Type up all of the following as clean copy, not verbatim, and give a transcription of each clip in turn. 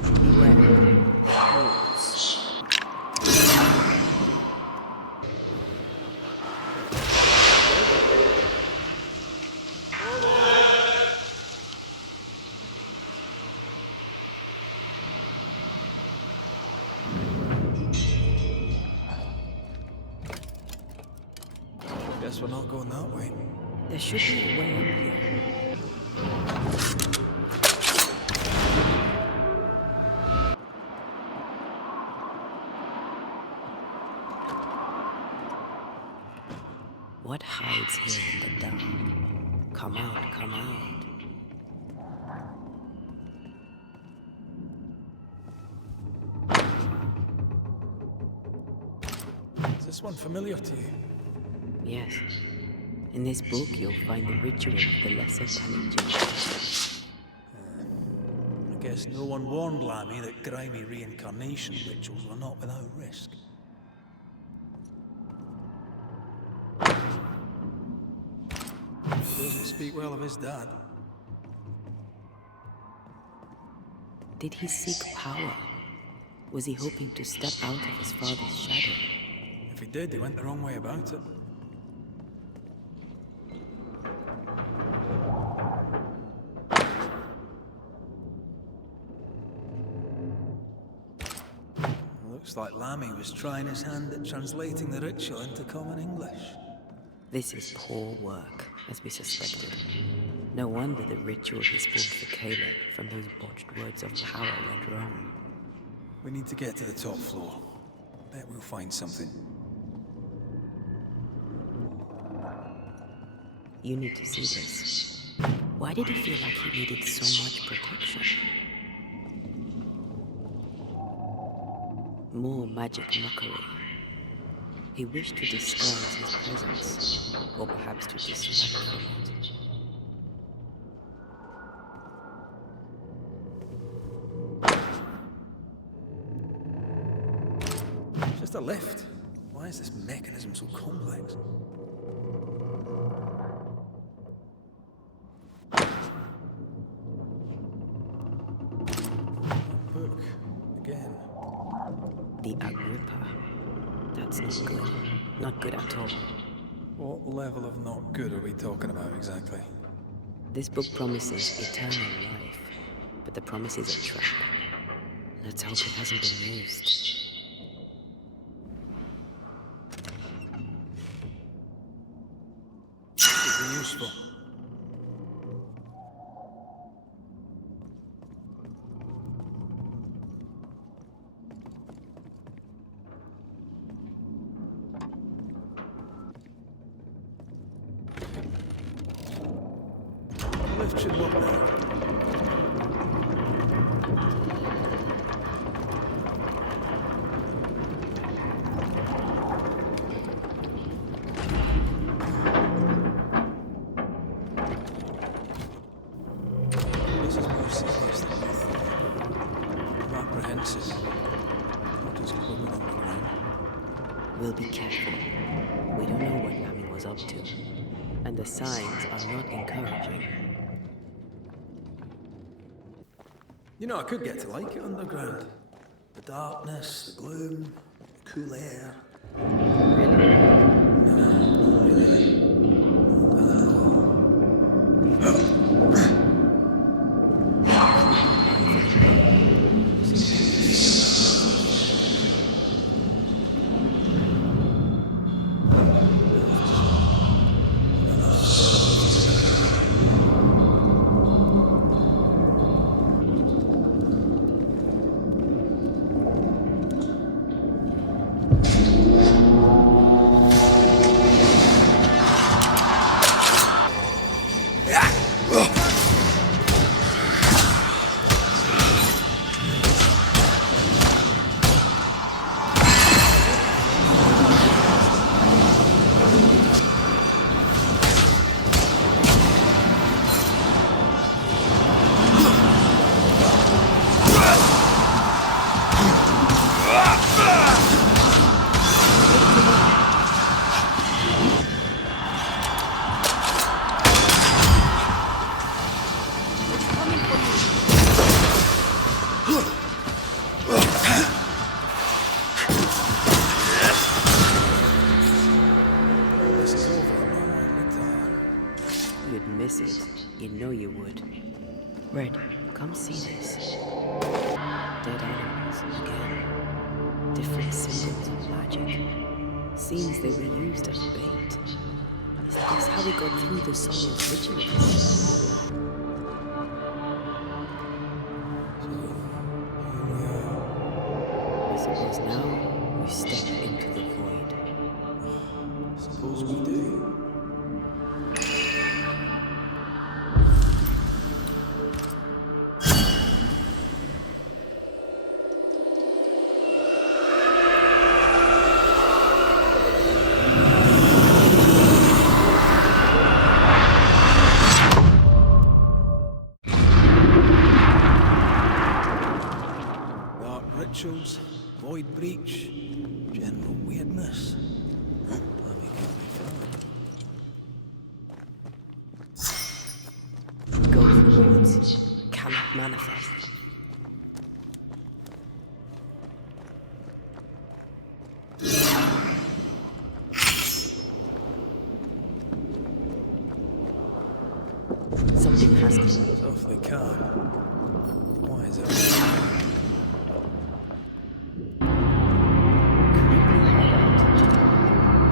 Beware. Wolves. Guess we're not going that way. There should be a way up here. What hides here in the dark? Come out, come out. Is this one familiar to you? Yes. In this book, you'll find the ritual of the lesser Banishers. I guess no one warned Lammy that grimy reincarnation rituals were not without risk. He doesn't speak well of his dad. Did he seek power? Was he hoping to step out of his father's shadow? If he did, he went the wrong way about it. Looks like Lammy was trying his hand at translating the ritual into common English. This is poor work, as we suspected. No wonder the ritual he spoke for Caleb from those botched words of power went wrong. We need to get to the top floor. Bet we'll find something. You need to see this. Why did he feel like he needed so much protection? More magic mockery. He wished to disguise his presence, or perhaps to distract from it. Just a lift. Why is this mechanism so complex? Book. Again. The Agrippa. That's not good. Not good at all. What level of not good are we talking about exactly? This book promises eternal life, but the promise is a trap. Let's hope it hasn't been used. Could be useful. The lift should work now. This is more serious than we thought. I'm apprehensive. Not just quibbling on the ground. We'll be careful. We don't know what Lammy was up to, and the signs are not encouraging. You know, I could get to like it underground. The darkness, the gloom, the cool air. Really? No, not really. Not at all. miss it. You know you would. Red, come see this. Dead animals, again. Different symbols of magic. Seems they were used as bait. Is this how we got through the Sorrow's rituals? I suppose now we step into the void. Suppose we do. Rituals, void breach, general weirdness. Let me Go for the woods. Cannot manifest. Something has to. It's awfully calm. Why is it?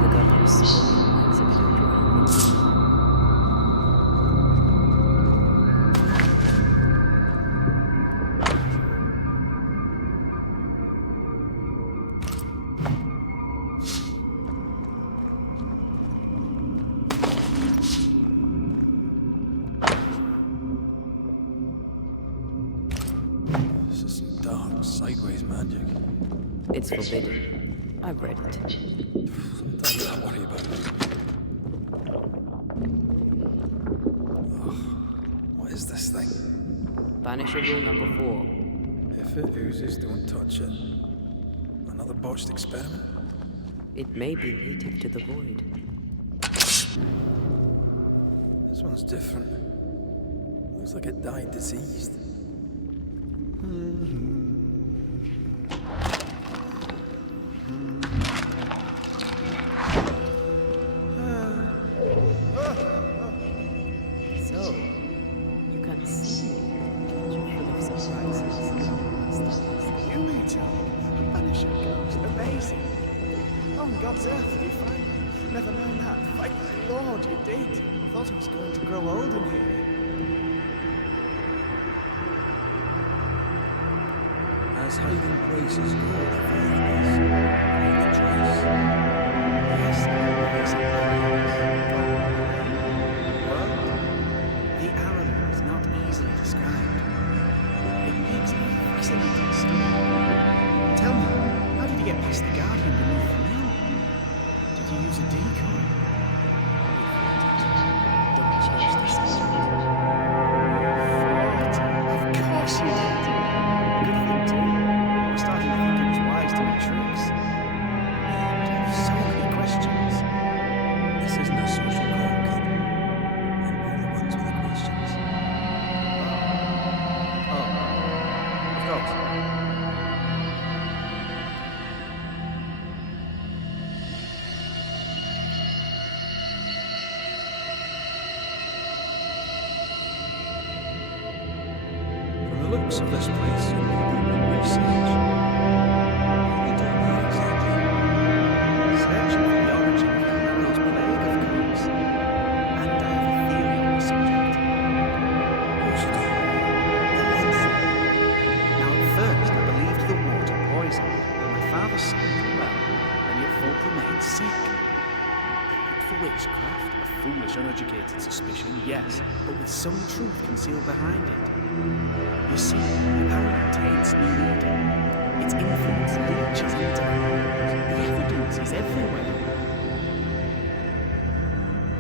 The governor's soul likes a bit of drama. This is some dark, sideways magic. It's forbidden. I've read it. Sometimes I worry about it. Oh, what is this thing? Banisher rule number 4. If it oozes, don't touch it. Another botched experiment? It may be native to the void. This one's different. Looks like it died diseased. So, you can see you're full of surprises. You may tell me a Banisher ghost, amazing. How on God's earth did you find me? Never known that. Thank the Lord you did. Thought I was going to grow old in here. As hiding places go, the void is quite the choice. Yes, amazing place. Well, the Arrow is not easily described. It makes a fascinating story. Tell me, how did you get past the Guardian beneath the mill? Did you use a decoy? Don't change the subject. Of course you did. Good thing too. I was starting to think it was wise to make tricks. I have so many questions. This isn't a social call, kid. And we're the ones with the questions. Oh, of course. From the looks of this place, you may be doing research. What are you doing here exactly? Searching for the origin of the Underworld's plague, of course. And I have a theory on the subject. Of course you do. The one thing. Now, at first, I believed the water poisoned, but my father said, well, and yet folk remained sick. For witchcraft, a foolish, uneducated suspicion, yes, but with some truth concealed behind it. You see, the arrow taints New Eden. Its influence reaches into ours. The evidence is everywhere.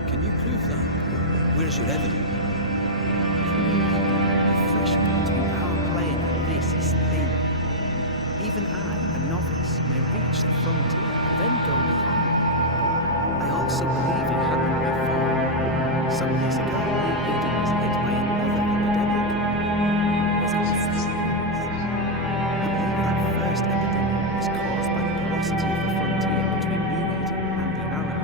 Can you prove that? Where's your evidence? The threshold between our plane and this is thin. Even I, a novice, may reach the frontier and then go beyond. I also believe it happened before. Some years ago, New Eden was hit by another epidemic. Was it syphilis? I believe that first epidemic was caused by the porosity of the frontier between New Eden and the Arrow.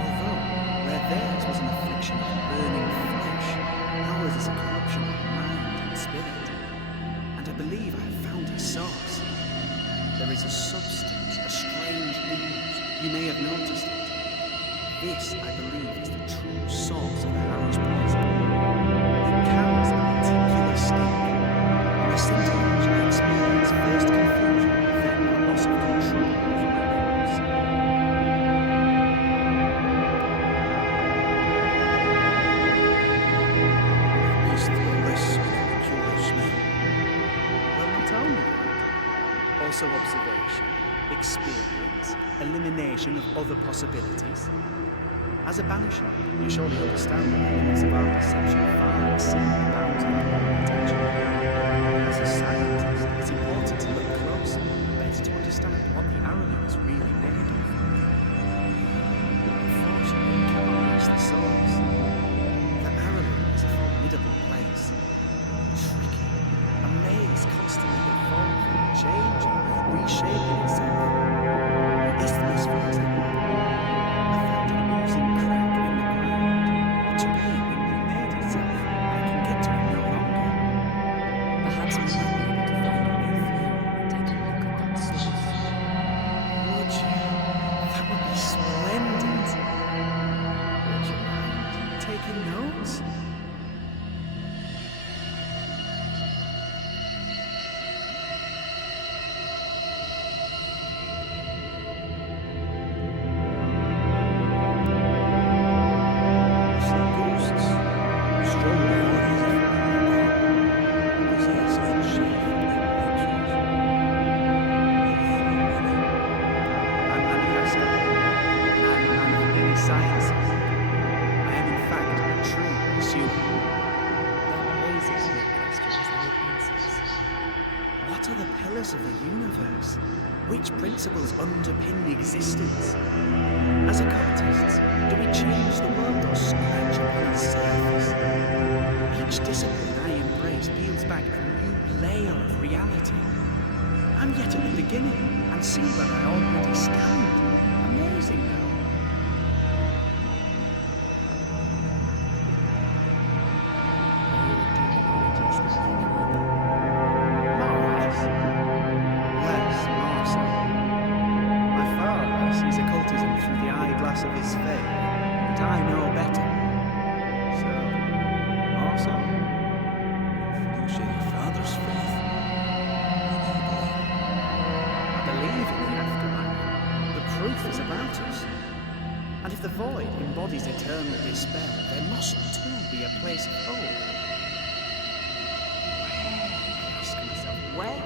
Although, where theirs was an affliction of burning I believe I have found its source. There is a substance, a strange ooze. You may have noticed it. This, I believe, is the true source of the Harrow's poison. It carries a particular stink. And the symptoms I experience first confusion, then a loss of control over my limbs. These lists with a peculiar smell. Well, not only that, also observation, experience, elimination of other possibilities. As a banisher, you surely understand that the limits of our perception far exceed the bounds of our attention. As a scientist, it's important to look closer and better to understand what the arrowroot is really made of. Unfortunately, we cannot reach the source. The arrowroot is a formidable place. Tricky, a maze constantly evolving, changing, reshaping itself. The isthmus, for example. I found an oozing crack in the ground. The terrain remade itself. I can get to it no longer. Perhaps we might be able to find a way through and take a look at that source. Would you? That would be splendid. Would you mind taking notes? I'm Manifesto. I'm a man of many sciences. I am in fact a true pursuer. That raises more questions than it answers. What are the pillars of the universe? Which principles underpin existence? As occultists, do we change the world or scratch upon its surface? Each discipline I embrace peels back a new layer of reality. I'm yet at the beginning and see where I already stand. Amazing now. Are you a demonologist like your father? More or less. Less, more so. My father sees occultism through the eyeglass of his faith, but I know better. So, more so. You share your father's faith. I believe in the afterlife. The proof is about us. And if the void embodies eternal despair, there must too be a place of hope. Where? I ask myself, where?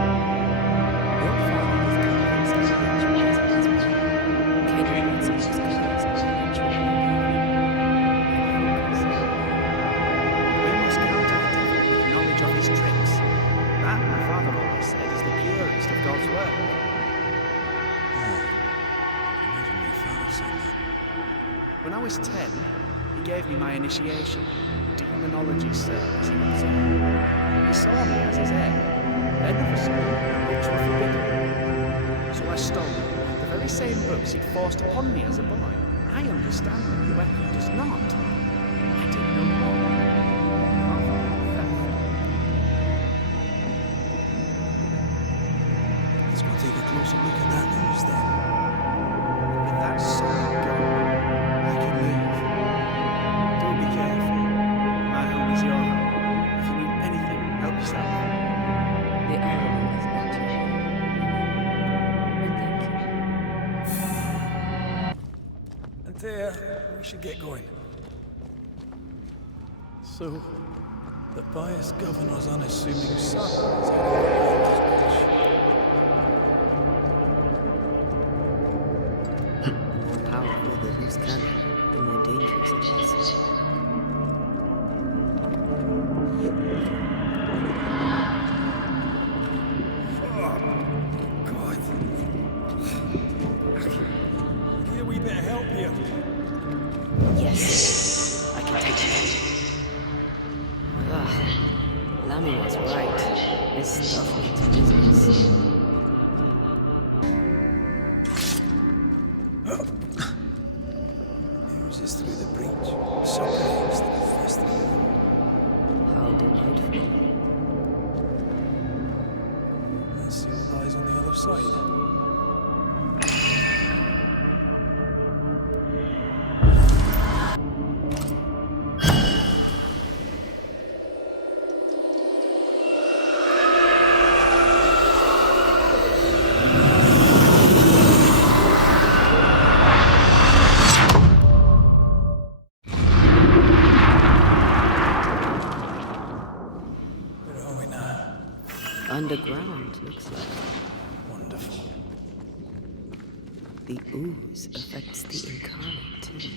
Your father is convinced of which present is well. Can you not see his colors by ritual We must counter the devil with knowledge of his tricks. That, my father always said, is the purest of God's work. Imagine my father saying that. When I was 10, he gave me my initiation. Demonology, sir, as he would say. He saw me as his heir. Then of a sudden, the books were forbidden. So I stole them, the very same books he'd forced upon me as a boy. I understand them, but he does not. I did no more. Apart from theft. Let's go take a closer look at that news then. With that solid goal, I can leave. Do be careful. My home is your home. If you need anything, help yourself. The arrow is not your home. And thank you. And we should get going. So, the pious governor's unassuming son is heading over this bitch. The more powerful the loose cannon, the more dangerous it is. God. Need a wee bit of help here. Yes, I can take it. Ah, Lammy was right. This stuff means business. Oozes through the breach, separates the infested side. Where are we now? Underground, looks like. Wonderful. The ooze affects the incarnate, too.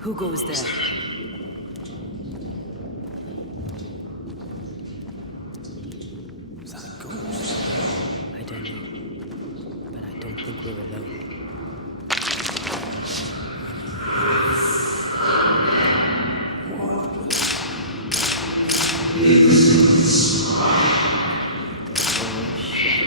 Who goes there? Is that a ghost? I don't know. But I don't think we're alone. Oh, shit.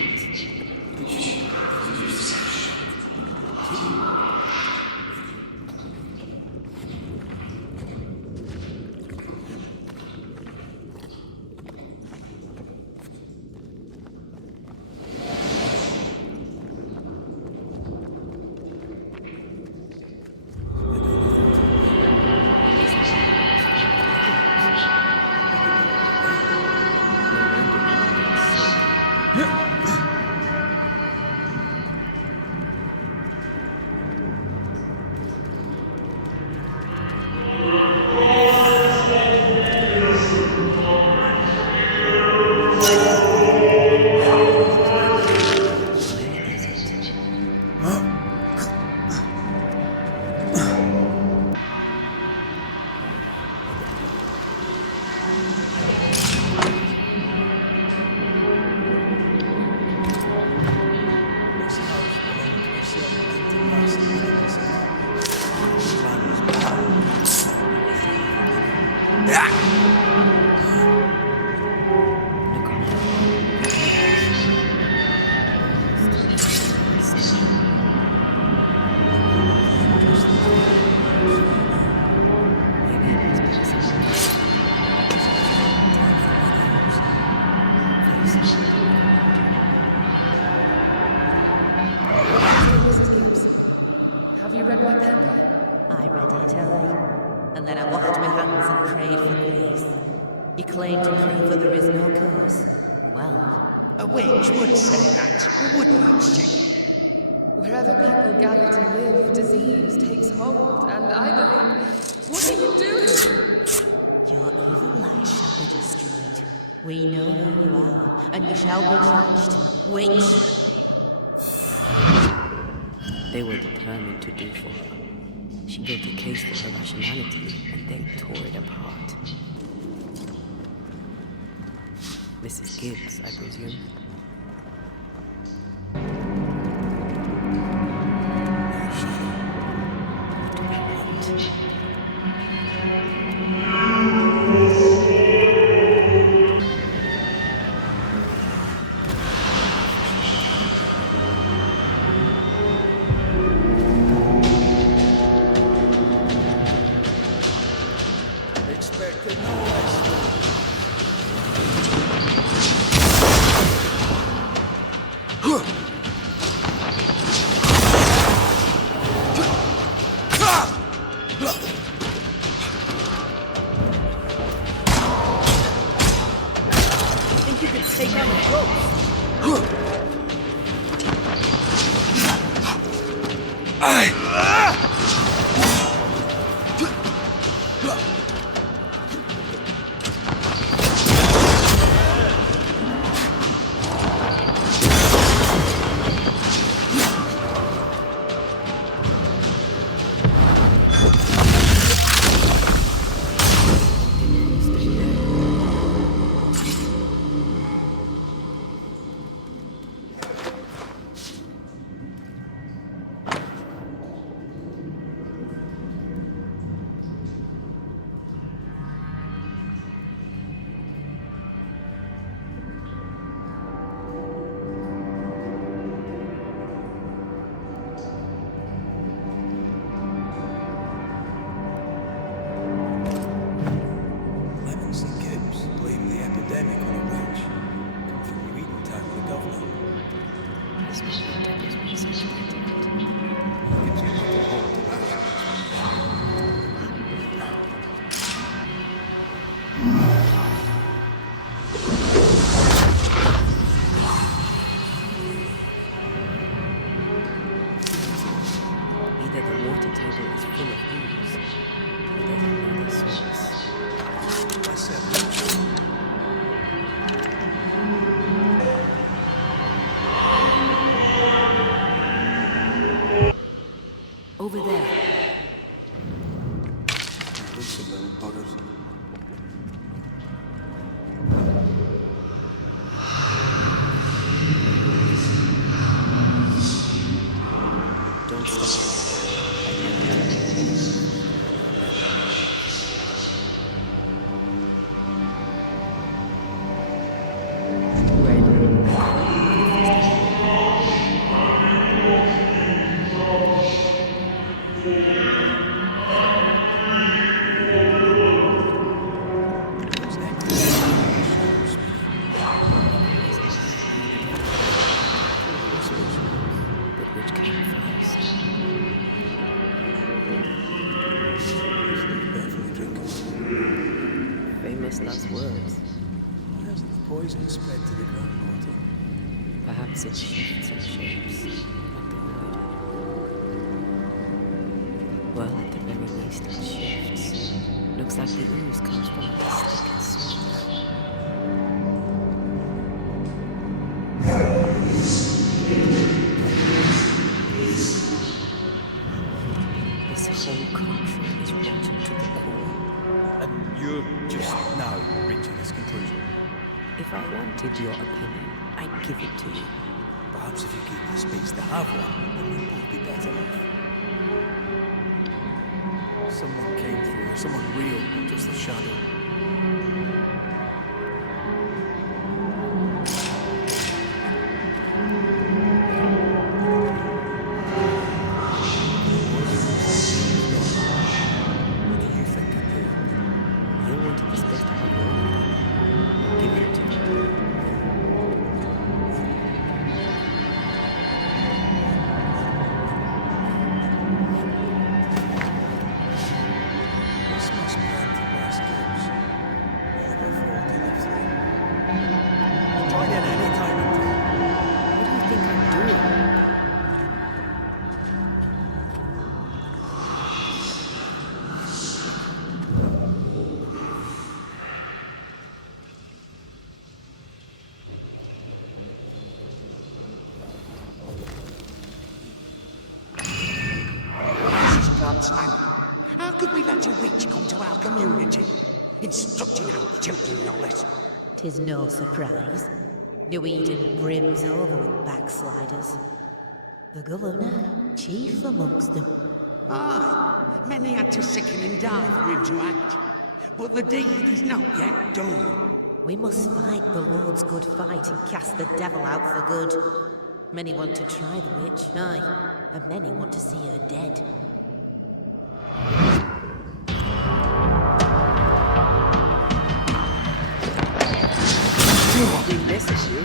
This house belonged to a certain international citizen. This man was Look on Mrs. Gibbs, have you read my paper? I read it early, and then I washed my hands and prayed for grace. You claim to prove that there is no curse. Well, A witch would say that, wouldn't she? Wherever people gather to live, disease takes hold, and I believe... What are you doing? your evil lies shall be destroyed. We know who you are, and you shall be judged. Witch! They were determined to do for her. She built a case for her rationality, and they tore it apart. Mrs. Gibbs, I presume. What do we want? expected no less. Think you could take on the ghost? Wicked little buggers. Don't stop. Famous last words. Why hasn't the poison spread to the groundwater? Perhaps it shifts and shapes, like the void. Well, at the very least, it shifts. Looks like the ooze comes from a sticky source. This whole country is rotten to the core. And you're just now reaching this conclusion. If I wanted your opinion, I'd give it to you. Perhaps if you keep the space to have one, then we'll both be better off. Someone came through here, someone real, not just a shadow. What do you think of it? You wanted this best to have your own opinion. I'll give it to you. This must be Antipas Gibbs. Never thought to live through. Join in any time of day. What do you think I'm doing? This is God's name. How could we let a witch come to our community? Instructing our children, no less. 'Tis no surprise. New Eden brims over with backsliders. The governor, chief amongst them. Aye, many had to sicken and die for him to act. But the deed is not yet done. We must fight the Lord's good fight and cast the devil out for good. Many want to try the witch, aye, and many want to see her dead. We misses you.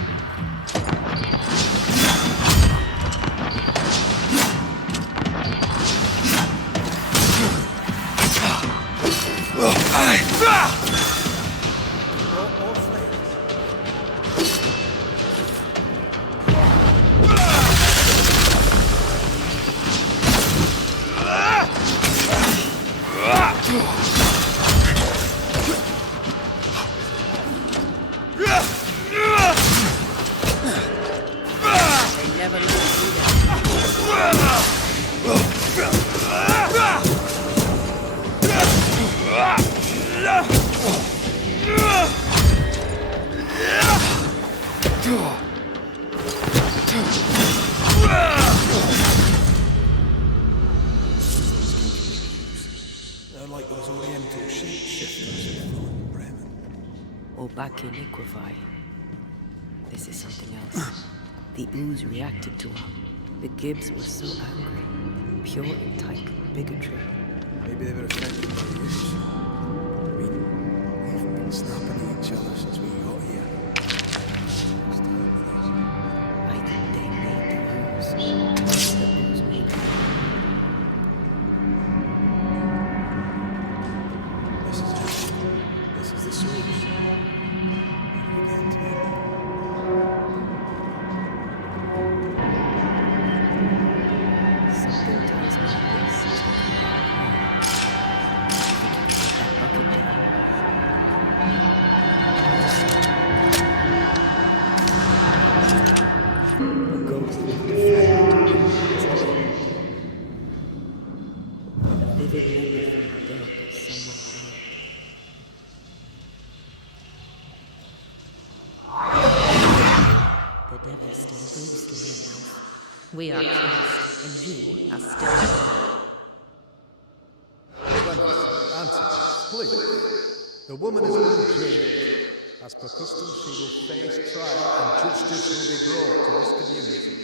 Or flames. They never let us do that. They're like those oriental shapeshifters who fought in Bremen. Or back in Equify. This is something else. The ooze reacted to her. The Gibbs were so angry. Pure entitled bigotry. Maybe they were affected by the ooze. I mean, we've been snapping at each other since we got here. What's time with us? I think they made the ooze. Once the ooze made them. This is it. This is the source. When we get to it. Something tells me this is the that bucket down. We are cursed, and you are still. Clemens, answer this, please. The woman has been jailed. As per custom, she will face trial and justice will be brought to this community.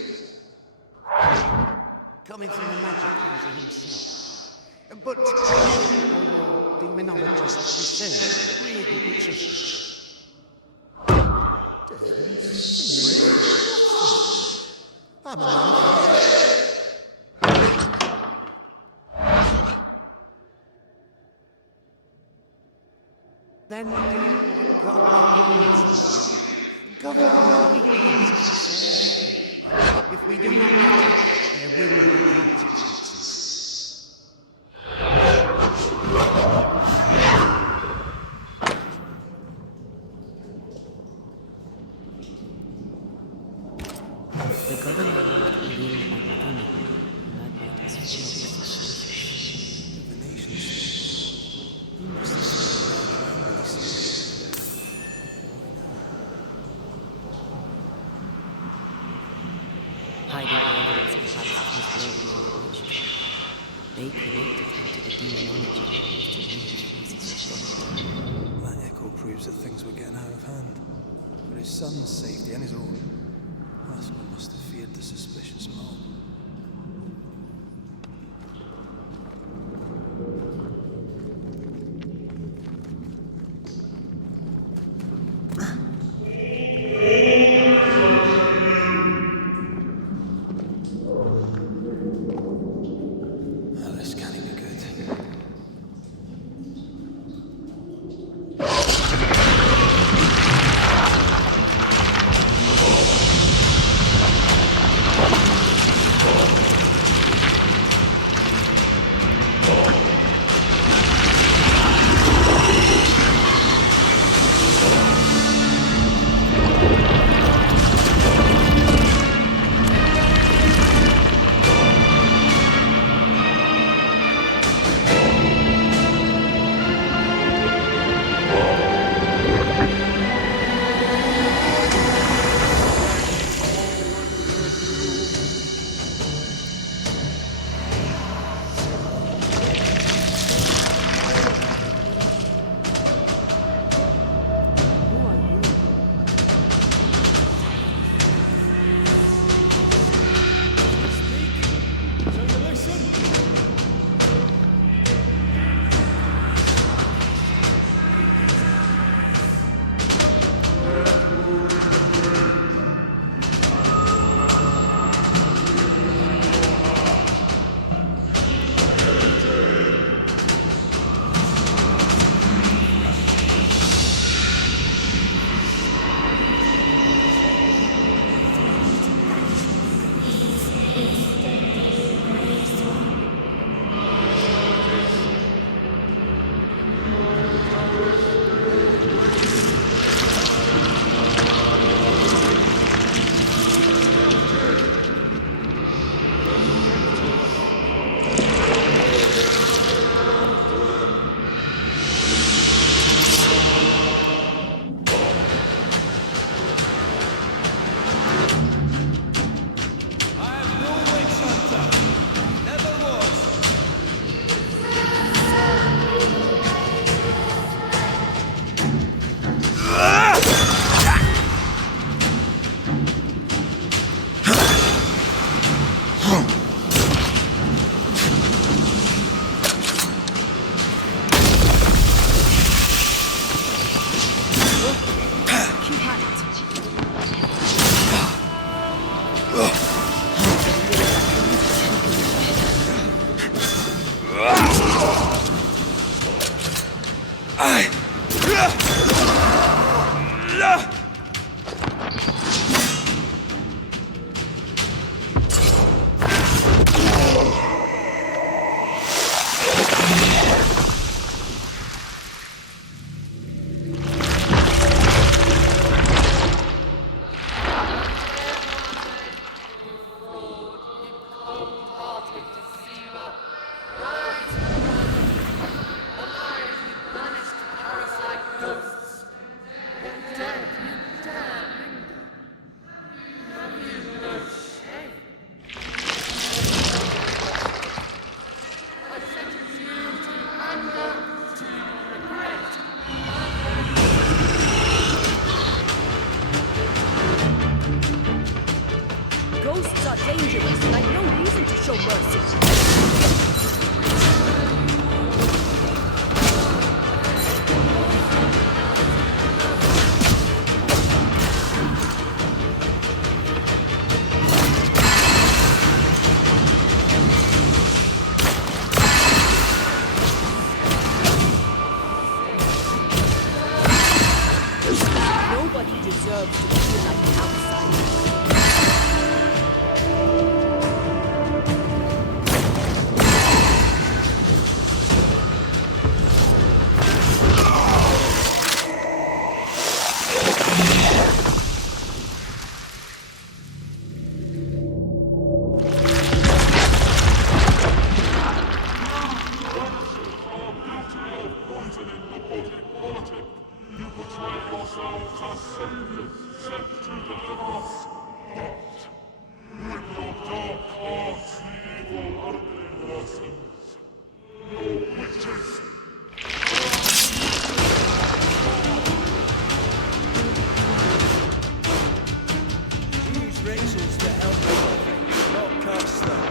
Coming from the magic user himself. But your demonologist discerned really be trusted. I'm a man. Then do you want God to govern our weaknesses? If we do not get it, there will be consequences. The governor moved within and within, and that made us feel suspicious. Divination stones. Who must have seen that around these things? Hiding the evidence perhaps of his role in the witch trial. They connected him to the demonology to read his traces of God. That echo proves that things were getting out of hand. For his son's safety and his own, Haskell must have feared the suspicious mob. This can't be good. Who are you? Nobody deserves to feel like an outsider. Use rituals to help the not cast them.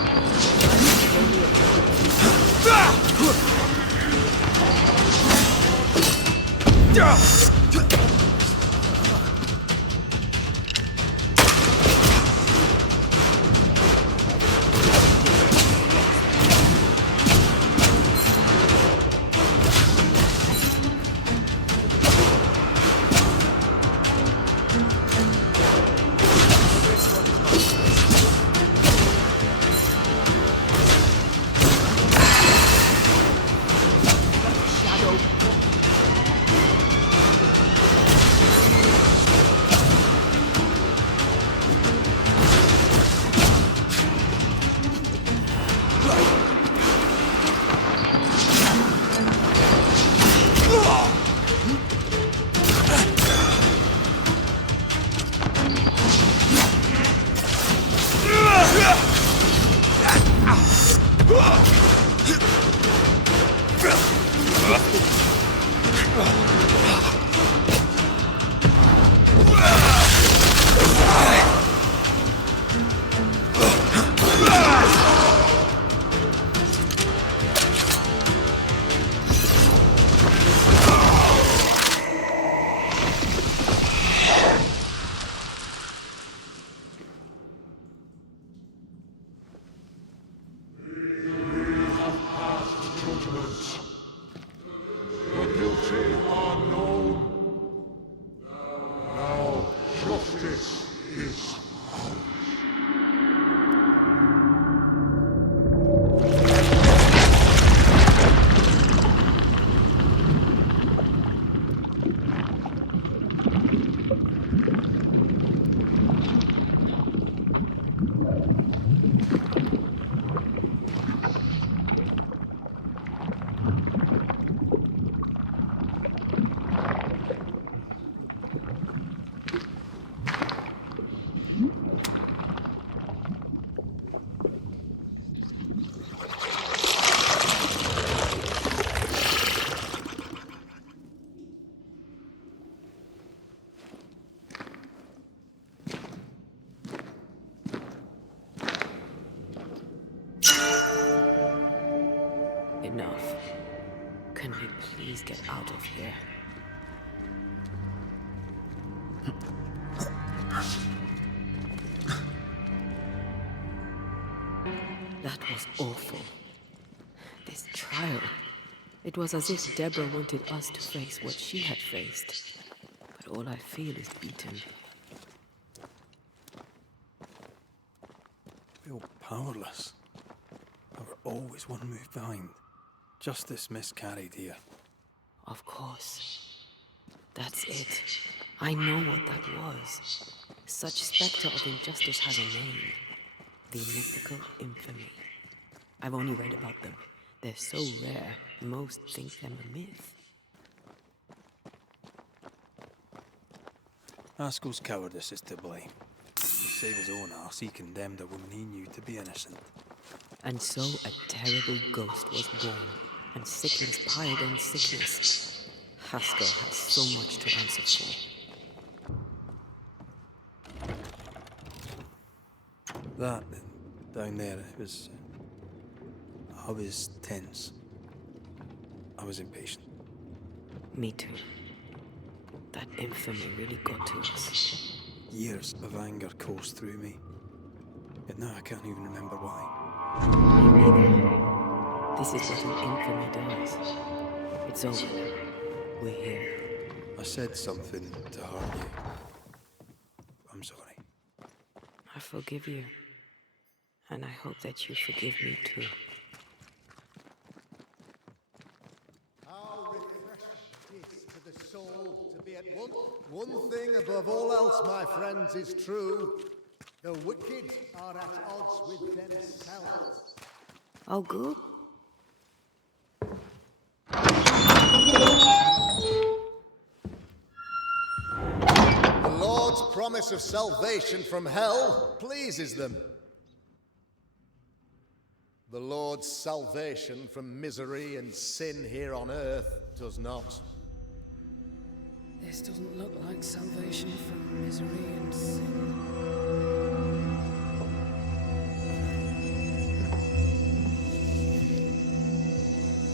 Enough. Can we please get out of here? That was awful. This trial. It was as if Deborah wanted us to face what she had faced. But all I feel is beaten. Feel powerless. But we're always one move behind. Justice miscarried here. Of course. That's it. I know what that was. Such spectre of injustice has a name. The mythical infamy. I've only read about them. They're so rare, most think them a myth. Haskell's cowardice is to blame. To save his own arse, he condemned a woman he knew to be innocent. And so a terrible ghost was born, and sickness piled on sickness. Haskell has so much to answer for. That, down there, it was I was tense. I was impatient. Me too. That infamy really got to us. Years of anger coursed through me. Yet now I can't even remember why. Me neither. This is what an infamy does. It's over now. We're here. I said something to hurt you. I'm sorry. I forgive you. And I hope that you forgive me too. How refreshing it is to the soul to be at one. One thing above all else, my friends, is true. The wicked are at odds with themselves. Oh, good. The Lord's promise of salvation from hell pleases them. The Lord's salvation from misery and sin here on earth does not. This doesn't look like salvation from misery and sin.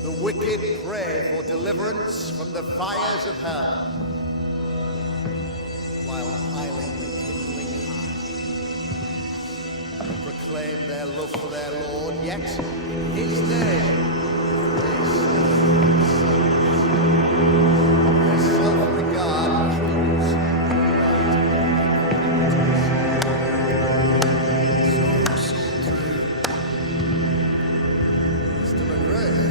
The wicked pray for deliverance from the fires of hell, while piling the kindling high. Proclaim their love for their Lord, yet in His name they their self-regard proves so true. Mr. McGrath.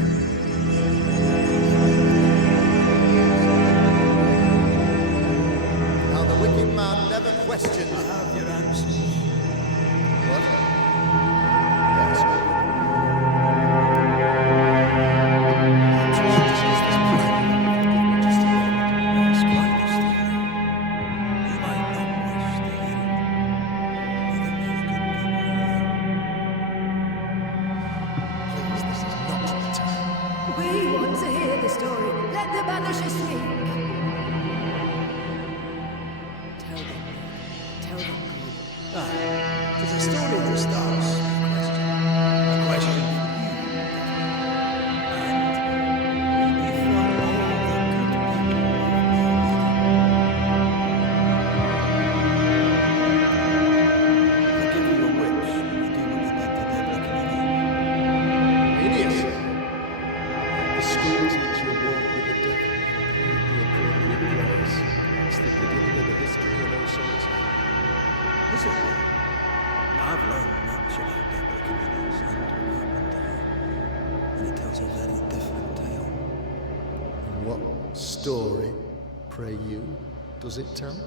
Now the wicked man never questions. I have your answers. What? Yes. Please, this is not the time. We want to hear the story. Let the Banishers speak. Tell them. Tell them good. Aye, 'tis a story that starts with a question for you, and maybe for all the good people we've forgive you a witch when you do what you did to Deborah Kennedy. Idiocy. The school teacher walked with the devil and paid the appropriate praise. That's the beginning of the history of all sorts. Is it? I've learned much about Deborah Kennedy and what happened to her, and it tells a very different tale. And what story, pray you, does it tell?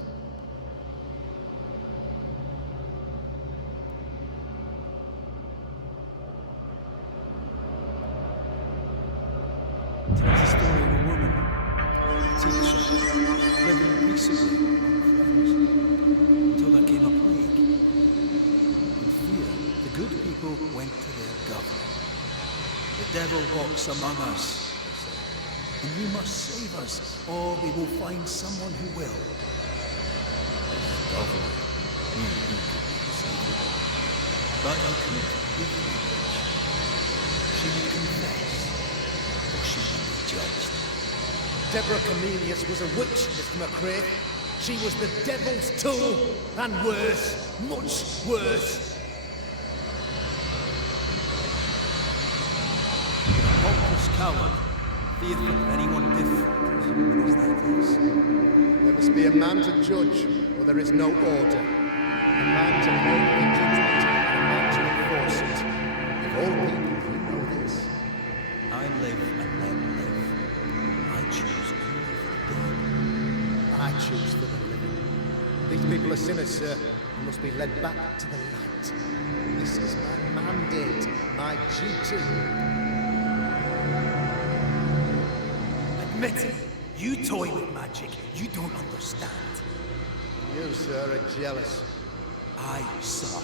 It tells the story of a woman, a teacher, living peaceably among friends, until there came a plague. In fear, the good people went to their governor. The devil walks among us, they said, and you must save us, or we will find someone who will. This governor knew he could not save him, but he could give him a witch. She would confess, or she would be judged. Deborah Comenius was a witch, Mr. McCrae. She was the devil's tool, and worse, much worse. A pompous coward, fearful of anyone different, as human as that is. There must be a man to judge, or there is no order. A man to make the judgment, and a man to enforce it. Of all people, you know this. I live and let live. I choose only for the dead. I choose for the living. These people are sinners, sir, and must be led back to the light. This is my mandate, my duty. Admit it. You toy with magic. You don't understand. You, sir, are jealous. I, sir,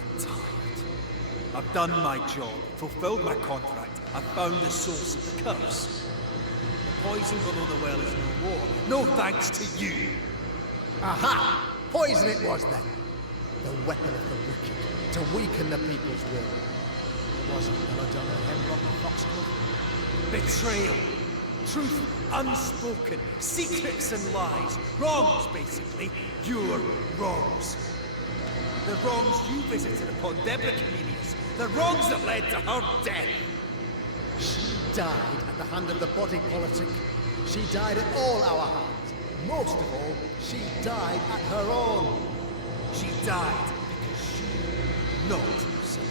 am tired. I've done my job, fulfilled my contract. I've found the source of the curse. The poison below the well is no more. No thanks to you. Aha! Poison it was then. The weapon of the wicked, to weaken the people's will. was it, Belladonna Hemlock Foxglove? Betrayal. Truth unspoken. Secrets and lies. Wrongs, basically. Your wrongs. The wrongs you visited upon Deborah Comenius. The wrongs that led to her death. She died at the hand of the body politic. She died at all our hands. Most of all, she died at her own. She died because she not submit.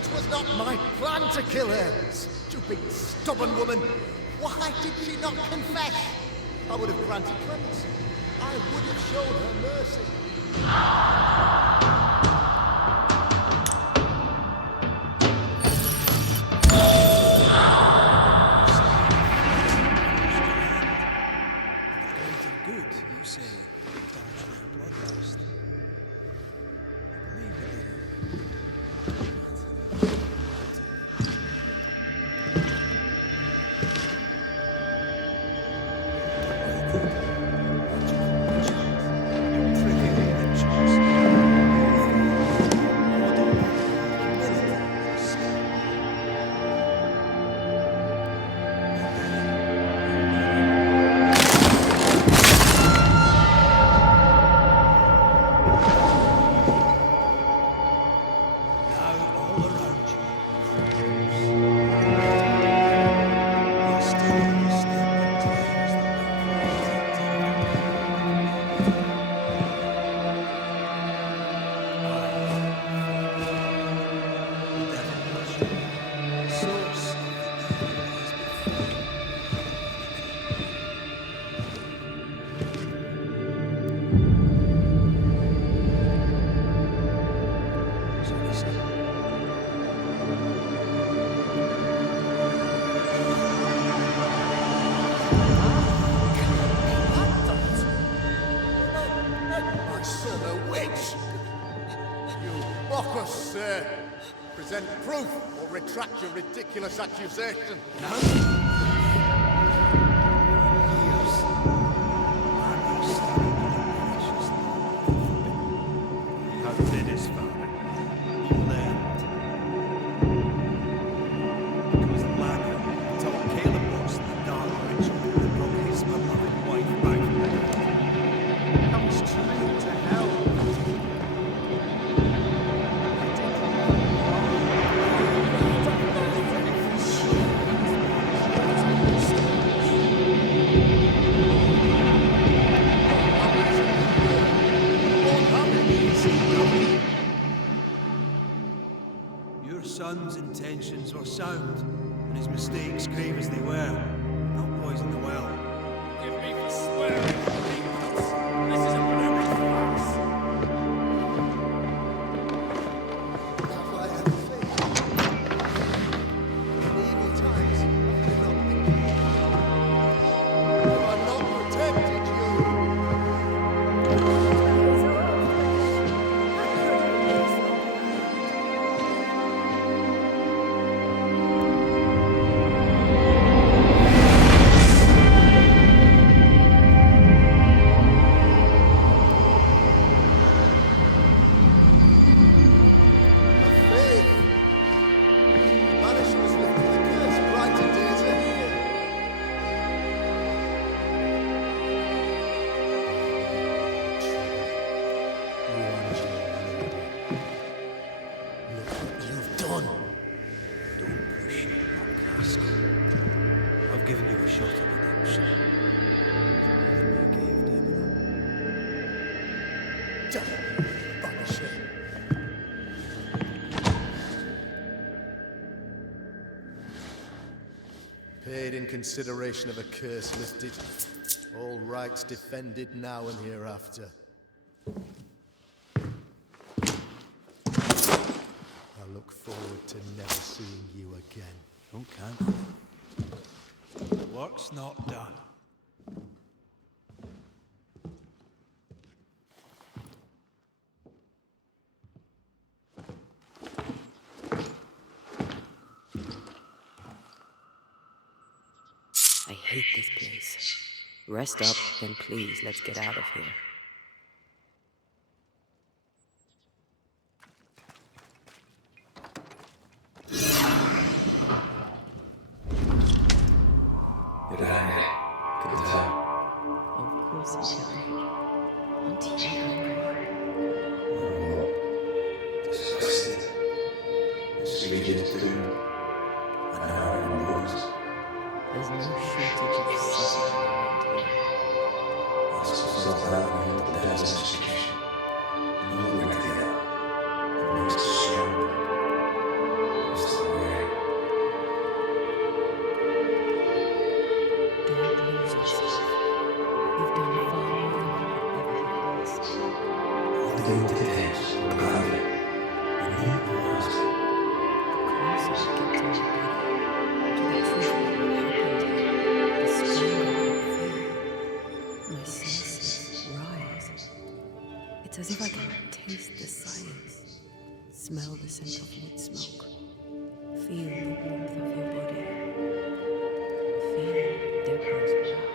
It was not my plan to kill her, stupid, stubborn woman. Why did she not confess? I would have granted clemency. I would have shown her mercy. Good, you say, indulge their bloodlust. I believe it. Present proof or retract your ridiculous accusation. How did his father? He learned. Because Lana told Caleb Watson the dark ritual that brought his beloved wife back from the dead. I was trying to help. Your son's intentions were sound, and his mistakes, grave as they were, not poison the well. Give me for swearing. This is a blooming farce. Have I ever failed? In evil times, I did not think you. You are not protected, you. Have faith. The Banishers lifted the curse. Brighter days are here. You Angela lady. Look what you've done. Don't push your luck, rascal. I've given you a shot at redemption. More than you gave Deborah. Damn you, Banisher. Paid in consideration of a curse lifted. All rights defended now and hereafter. I look forward to never seeing you again. Don't cancel. The work's not done. I hate this place. Rest up, then please, let's get out of here. You're angry. Can tell. Of course he can. Aren't you angry? Disgusted. It's reading through. And now I'm lost. There's no shortage of sizzling around here. That's because of that in the devil's execution. No idea. It makes us stronger. It's the way. Don't lose yourself. You've done far more than you could ever have asked. All the details are private. We need the rest. The closer you get to your body, to the truth of what happened here, the stronger I feel. My senses rise. It's as if I can taste the silence, smell the scent of wood smoke, feel the warmth of your body, feel Deborah's wrath.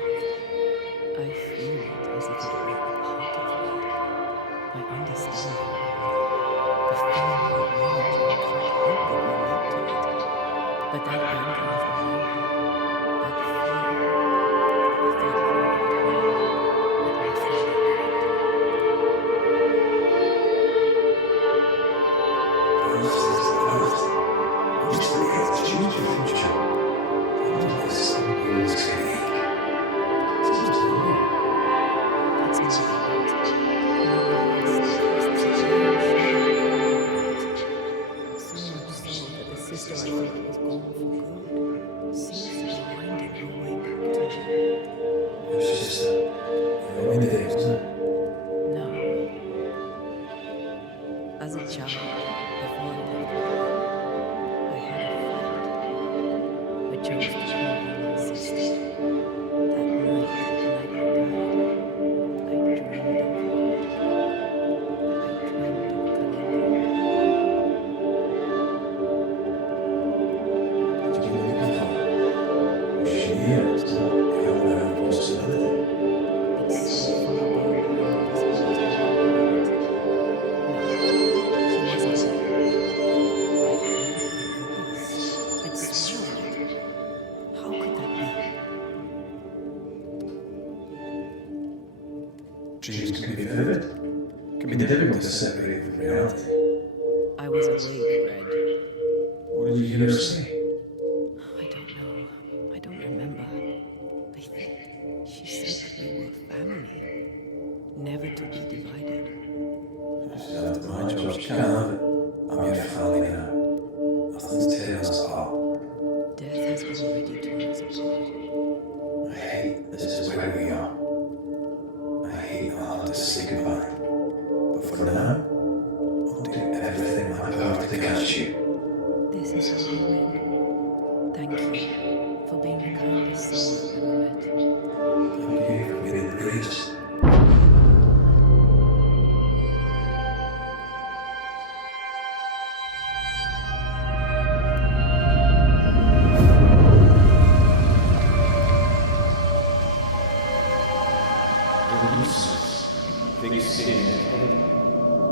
I feel it as if it were a part of me. I understand it now. The feeling of rage, I can't help but relate to it. But that anger of mine, that fear, I thought I would home, but I feel behind. Ghost is the ghost. Ghost creates change the future. Don't miss someone's cake. Seems to me. That's my fault. My past casts a shadow upon my heart. So much so that the sister I thought was gone for good seems to be winding her way back to me. Your sister. You know me there, wasn't it? No. As a child, before I left home, I had a friend. I chose to call her my sister. That night, the night I died, I dreamed of her. I dreamed of Kalinga. Did you look at her? Was she here? You haven't had a possibility. It's so far beyond my invisibility moment. No, she wasn't there. I heard her voice. I'd sworn it. How could that be? Dreams can be vivid. Can be difficult to separate from reality. I was awake, Red. What did you hear her say? I don't know. I don't remember. I think she said we were family. Never to be divided. She's after my job. She can't have it. I'm your family now. Nothing's tearing us apart. Death has already torn us apart. I hate this is where we are. I hate I'll have to say goodbye. But for now, I'll do everything in my power to catch you. This is how we win. Thank you for being the kindest soul I've ever met. Thank you for being the greatest. Big city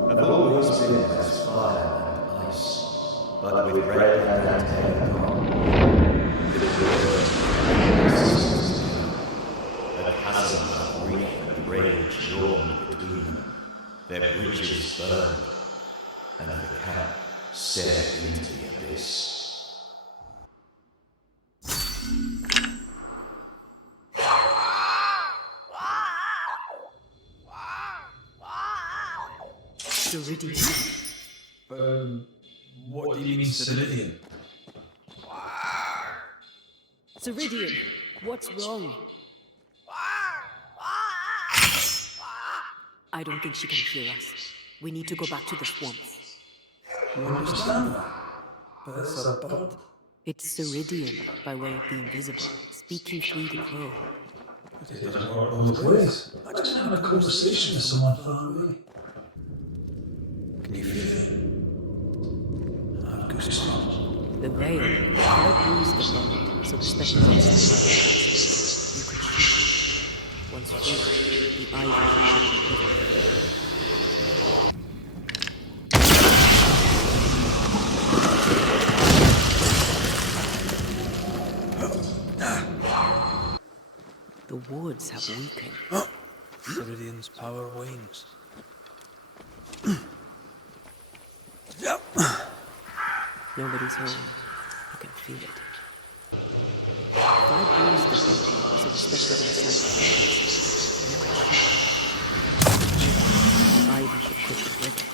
have always been as fire and ice, but with red and hair gone, the world a chasm of grief and rage yawned between them, their bridges burned, and the cat stared into the abyss. Ceridian. What do you mean, Ceridian? Ceridian, what's wrong? I don't think she can hear us. We need to go back to the swamps. You understand that? But it's a bird. It's Ceridian, by way of the invisible, speaking through the crow. But it doesn't work both ways. I just had a conversation with someone far away. Can you feel it? I have goosebumps. The veil helped use the bond, so the special instance you could shoot. Once free, the ivy would The wards have weakened. Ceridian's power wanes. Nobody's home. I can feel it. If I bruise the boat so the specters inside the ivy should push it with it.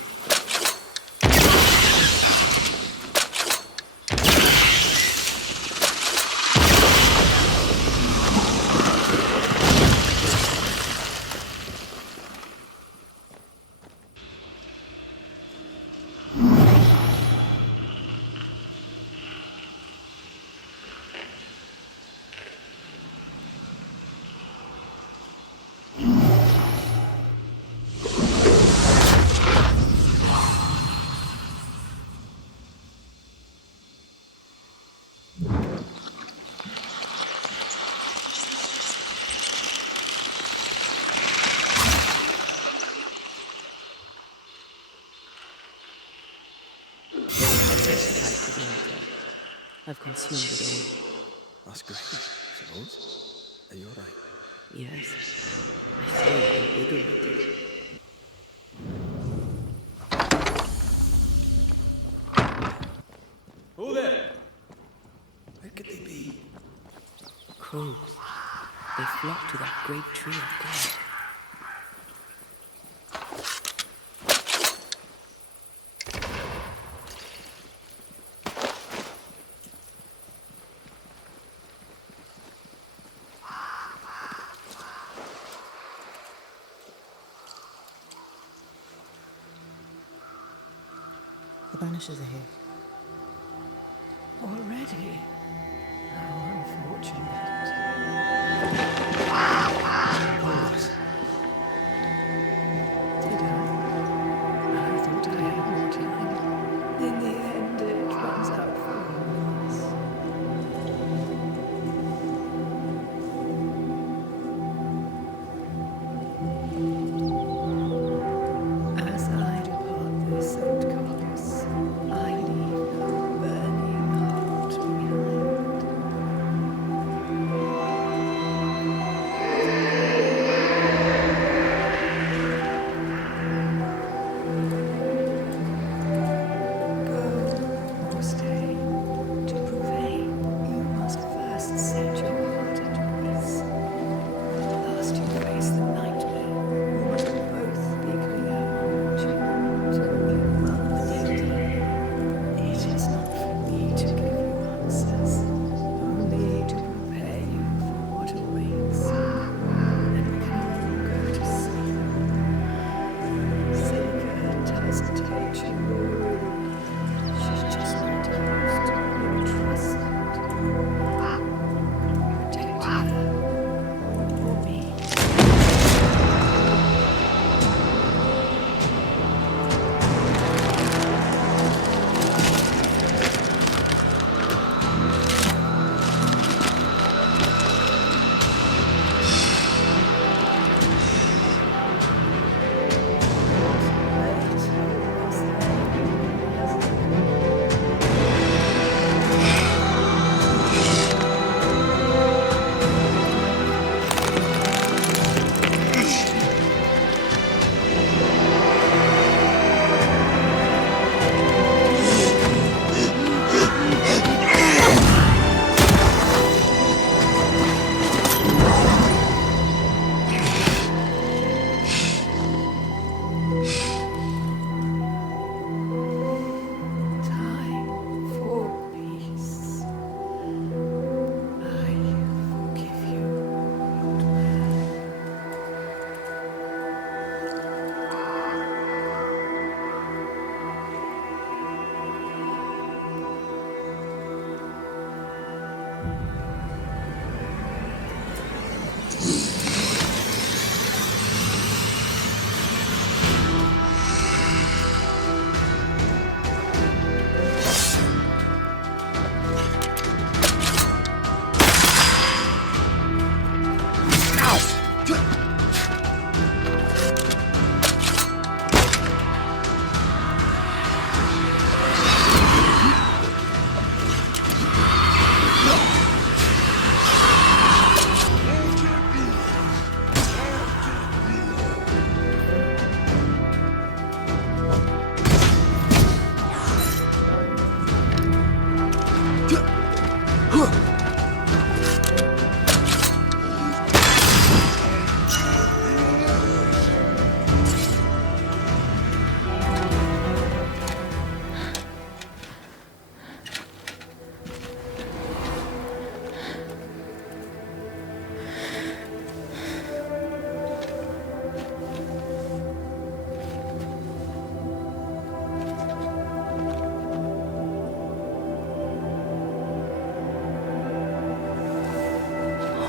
I've consumed it all. That's great, I suppose. Are you alright? Yes. I feel invigorated. Who there? Where could they be? Crows. They flock to that great tree of God. The Banishers are here. Already? How unfortunate. Did I? I thought I had more time. In the end, it runs out for all of us. As I depart this old carcass, I leave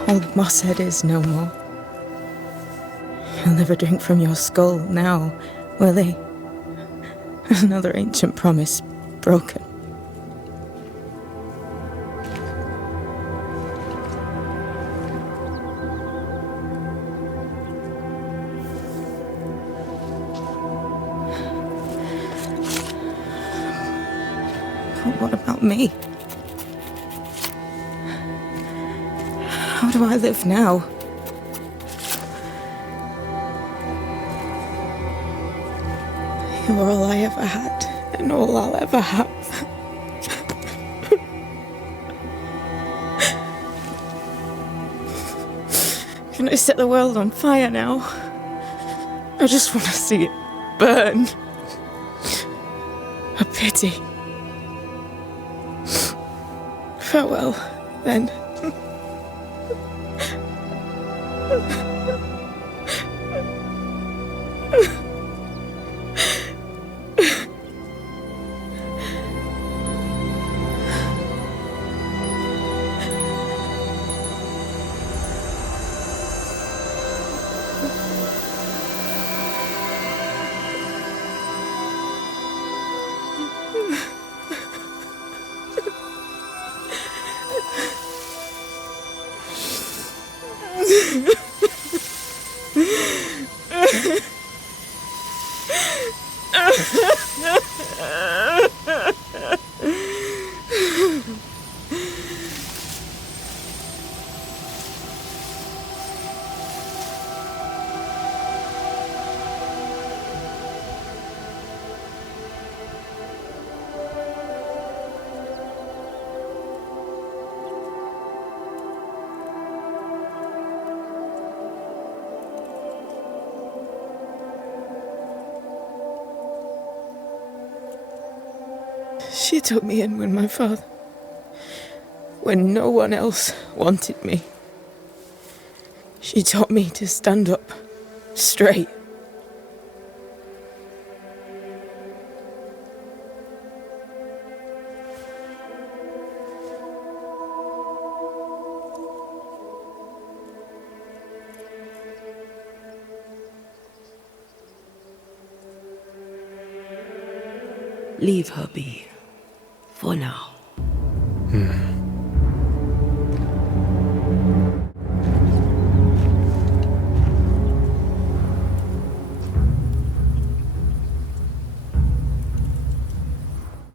Old Mosshead is no more. I'll never drink from your skull now, will they? Another ancient promise broken. But what about me? How do I live now? You're all I ever had, and all I'll ever have. Can I set the world on fire now? I just want to see it burn. A pity. Farewell, then. She took me in when no one else wanted me. She taught me to stand up straight. Leave her be. For now.